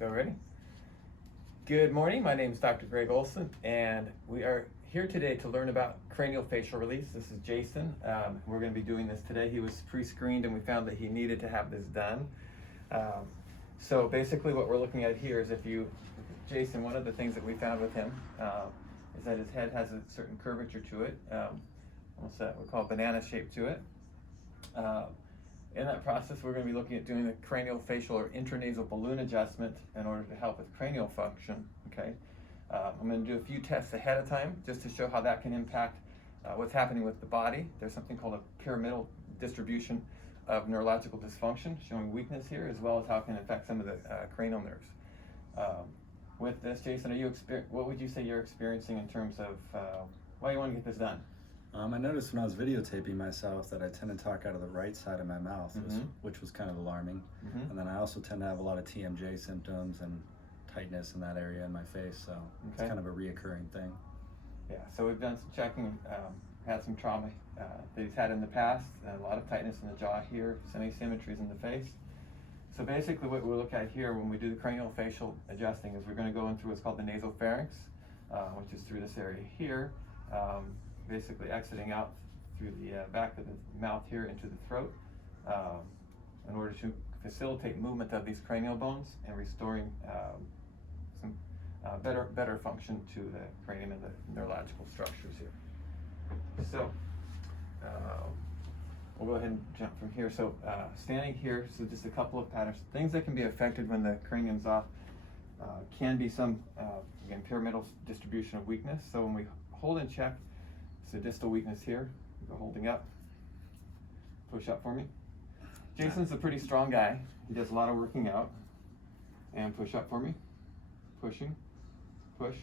So ready? Good morning, my name is Dr. Greg Olsen, and we are here today to learn about cranial facial release. This is Jason. We're going to be doing this today. He was pre-screened and we found that he needed to have this done. So basically what we're looking at here is Jason, one of the things that we found with him is that his head has a certain curvature to it, almost that we call banana shape to it. In that process, we're going to be looking at doing the cranial facial or intranasal balloon adjustment in order to help with cranial function. Okay, I'm going to do a few tests ahead of time just to show how that can impact what's happening with the body. There's something called a pyramidal distribution of neurological dysfunction, showing weakness here, as well as how it can affect some of the cranial nerves. With this, Jason, what would you say you're experiencing in terms of why you want to get this done? I noticed when I was videotaping myself that I tend to talk out of the right side of my mouth, which was kind of alarming. And then I also tend to have a lot of TMJ symptoms and tightness in that area in my face, so it's kind of a reoccurring thing. Yeah, so we've done some checking, had some trauma that he's had in the past, a lot of tightness in the jaw here, some asymmetries in the face. So basically what we'll look at here when we do the cranial facial adjusting is we're going to go in through what's called the nasopharynx, which is through this area here. Basically exiting out through the back of the mouth here into the throat in order to facilitate movement of these cranial bones and restoring some better function to the cranium and the neurological structures here. So we'll go ahead and jump from here. So standing here, so just a couple of patterns. Things that can be affected when the cranium's off can be some, again, pyramidal distribution of weakness. So when we hold and check, so distal weakness here, go holding up, push up for me. Jason's a pretty strong guy. He does a lot of working out. And push up for me, pushing, push.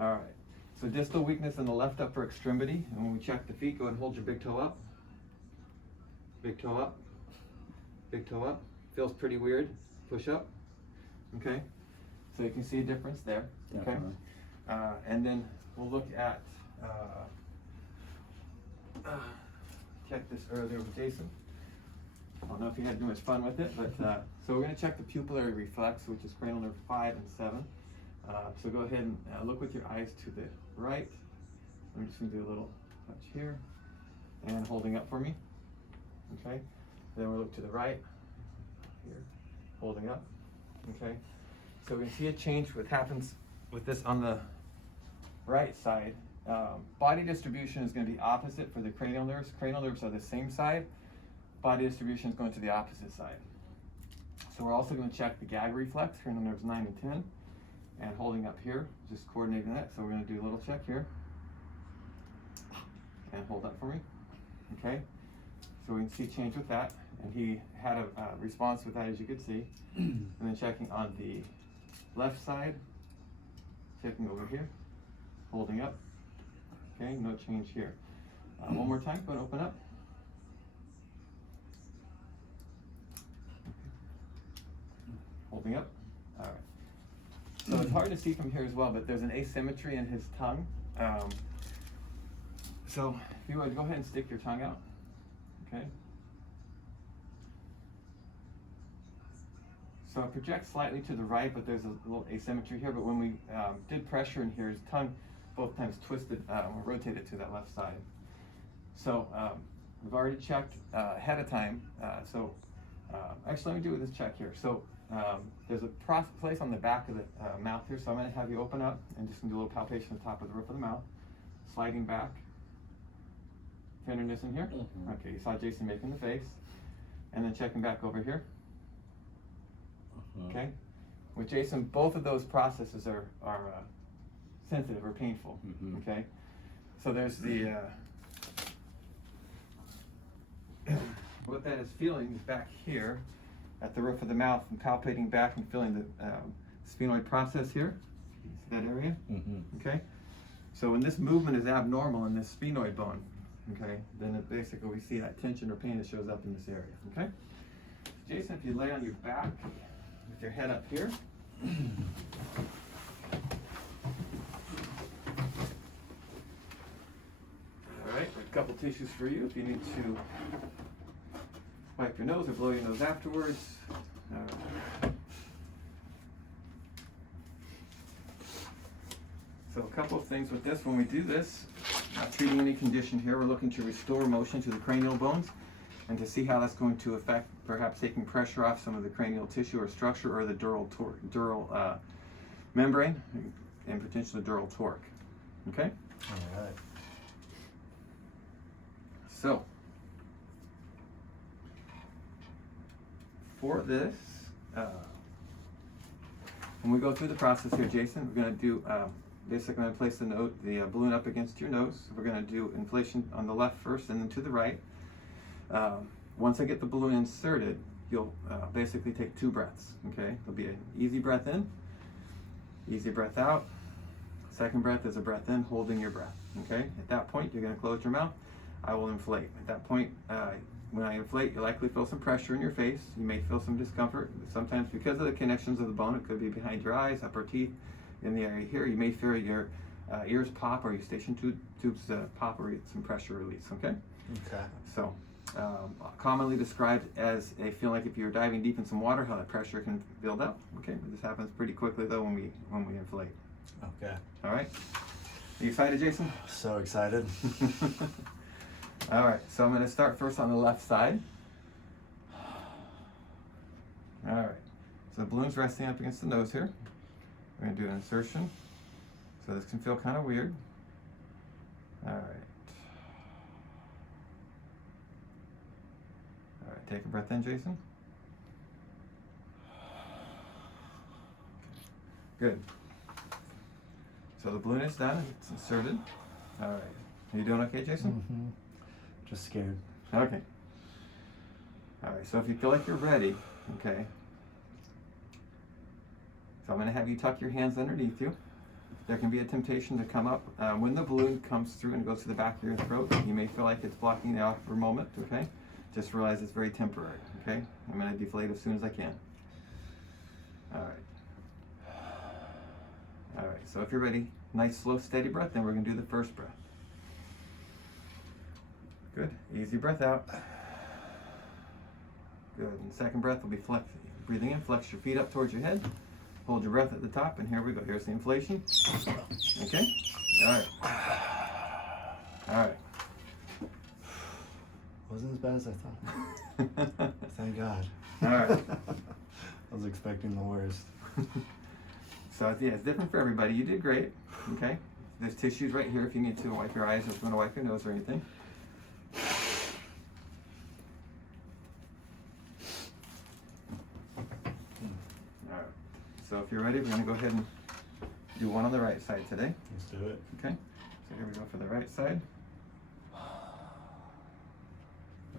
All right, so distal weakness in the left upper extremity. And when we check the feet, go ahead and hold your big toe up. Big toe up, big toe up. Feels pretty weird, push up, okay? So you can see a difference there, okay? And then we'll look at, check this earlier with Jason. I don't know if you had too much fun with it, but so we're going to check the pupillary reflex, which is cranial nerve 5 and 7. So go ahead and look with your eyes to the right. I'm just going to do a little touch here and holding up for me. Okay. Then we'll look to the right here, holding up. Okay. So we can see a change. What happens with this on the right side. Body distribution is going to be opposite for the cranial nerves. Cranial nerves are the same side. Body distribution is going to the opposite side. So we're also going to check the gag reflex, cranial nerves 9 and 10, and holding up here, just coordinating that. So we're going to do a little check here, and hold up for me. Okay. So we can see change with that, and he had a response with that, as you could see. And then checking on the left side, checking over here, holding up. Okay, no change here. One more time, go and open up. Holding up. All right. So it's hard to see from here as well, but there's an asymmetry in his tongue. So if you would, go ahead and stick your tongue out. Okay. So it projects slightly to the right, but there's a little asymmetry here. But when we did pressure in here, his tongue both times twisted or rotated to that left side. So we've already checked ahead of time. Actually, let me do this check here. So there's a place on the back of the mouth here. So I'm going to have you open up and just do a little palpation at the top of the roof of the mouth, sliding back. Tenderness in here. Okay, you saw Jason making the face, and then checking back over here. Okay, with Jason, both of those processes are sensitive or painful. Okay, so there's the what that is feeling is back here at the roof of the mouth and palpating back and feeling the sphenoid process here. See that area? Okay, so when this movement is abnormal in this sphenoid bone, okay, then basically we see that tension or pain that shows up in this area. Okay, Jason, if you lay on your back with your head up here. All right, a couple tissues for you if you need to wipe your nose or blow your nose afterwards. So a couple of things with this. When we do this, not treating any condition here, we're looking to restore motion to the cranial bones and to see how that's going to affect perhaps taking pressure off some of the cranial tissue or structure or the dural membrane and potentially dural torque. Okay? All right. So, for this, when we go through the process here, Jason, we're going to do, basically I'm going to place the balloon up against your nose. We're going to do inflation on the left first and then to the right. Once I get the balloon inserted, you'll basically take 2 breaths, okay? There'll be an easy breath in, easy breath out. Second breath is a breath in, holding your breath, okay? At that point, you're going to close your mouth. I will inflate. At that point, when I inflate, you'll likely feel some pressure in your face. You may feel some discomfort. Sometimes because of the connections of the bone, it could be behind your eyes, upper teeth, in the area here. You may feel your ears pop or your eustachian tubes pop or get some pressure release, okay? Okay. So, commonly described as a feeling like if you're diving deep in some water, how that pressure can build up, okay? But this happens pretty quickly though when we inflate. Okay. All right? Are you excited, Jason? So excited. All right, so I'm going to start first on the left side. All right, so the balloon's resting up against the nose here. We're going to do an insertion. So this can feel kind of weird. All right. All right, take a breath in, Jason. Good. So the balloon is done, it's inserted. All right, are you doing okay, Jason? Mm-hmm. Just scared. Okay. All right, so if you feel like you're ready, okay, so I'm going to have you tuck your hands underneath you. There can be a temptation to come up. When the balloon comes through and goes to the back of your throat, you may feel like it's blocking the out for a moment, okay? Just realize it's very temporary, okay? I'm going to deflate as soon as I can. All right. All right, so if you're ready, nice, slow, steady breath, then we're going to do the first breath. Good. Easy breath out. Good. And the second breath will be breathing in. Flex your feet up towards your head. Hold your breath at the top, and here we go. Here's the inflation. Okay? All right. All right. Wasn't as bad as I thought. Thank God. All right. I was expecting the worst. So, yeah, it's different for everybody. You did great. Okay? There's tissues right here if you need to wipe your eyes or if you want to wipe your nose or anything. So if you're ready, we're going to go ahead and do one on the right side today. Let's do it. Okay, so here we go for the right side. All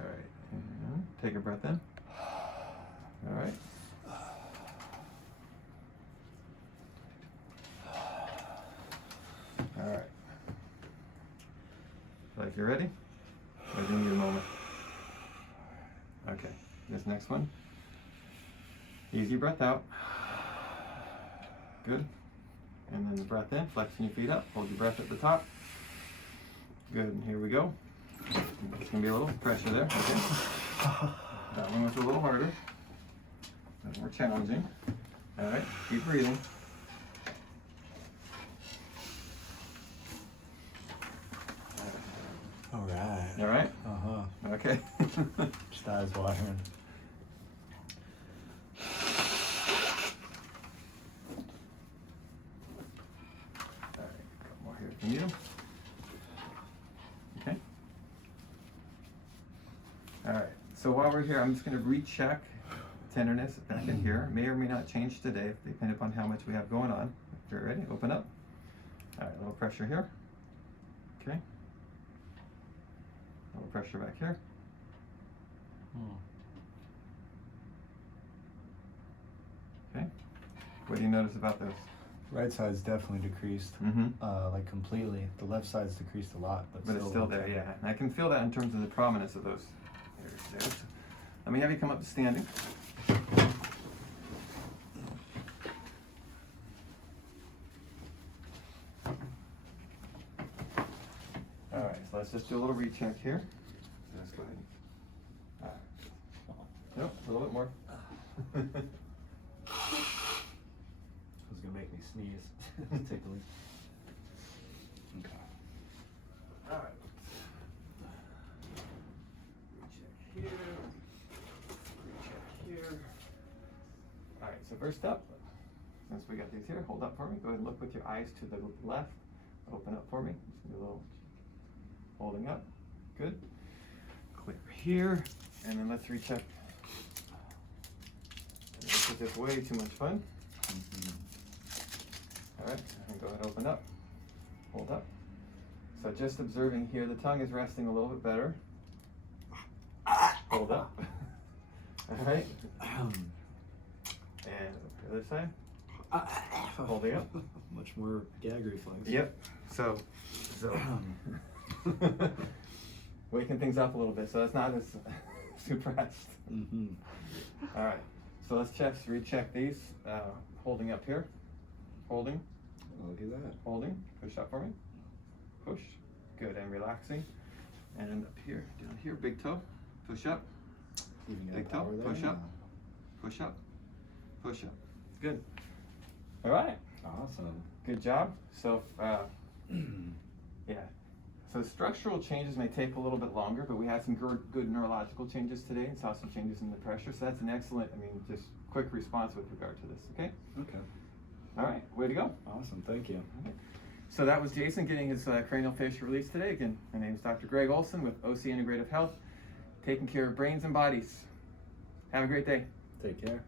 right, and take a breath in. All right. All right. Feel like you're ready? Or do you need a moment? Okay, this next one. Easy breath out. Good. And then the breath in, flexing your feet up. Hold your breath at the top. Good, and here we go. It's going to be a little pressure there, okay? That one was a little harder. That's more challenging. All right, keep breathing. All right. All right? Uh-huh. Okay. Just eyes watering. You. Okay. All right. So while we're here, I'm just going to recheck tenderness back in here. May or may not change today, depending upon how much we have going on. If you're ready, open up. All right. A little pressure here. Okay. A little pressure back here. Okay. What do you notice about those? Right side's definitely decreased, like completely. The left side's decreased a lot, but it's still there, yeah. And I can feel that in terms of the prominence of those areas there. So let me have you come up to standing. All right, so let's just do a little recheck here. Let's go ahead. Nope, a little bit more. It's gonna make me sneeze. Tickly. first up, since we got these here, hold up for me. Go ahead and look with your eyes to the left. Open up for me. Just do a little holding up. Good. Clear here, and then let's reach up. This is just way too much fun. All right, and go ahead and open up. Hold up. So just observing here, the tongue is resting a little bit better. Hold up. All right. And the other side. Holding up. Much more gag reflex. Yep. So waking things up a little bit, so that's not as suppressed. All right. So let's recheck these. Holding up here. Holding. Look at that. Holding. Push up for me. Push. Good. And relaxing. And up here, down here, big toe. Push up. Big toe. Push up. Push up. Push up. Good. All right. Awesome. Good job. So, yeah. So structural changes may take a little bit longer, but we had some good neurological changes today and saw some changes in the pressure. So that's an excellent, just quick response with regard to this, okay? Okay. All right, way to go. Awesome, thank you. Okay. So that was Jason getting his cranial facial release today. Again, my name is Dr. Greg Olsen with OC Integrative Health, taking care of brains and bodies. Have a great day. Take care.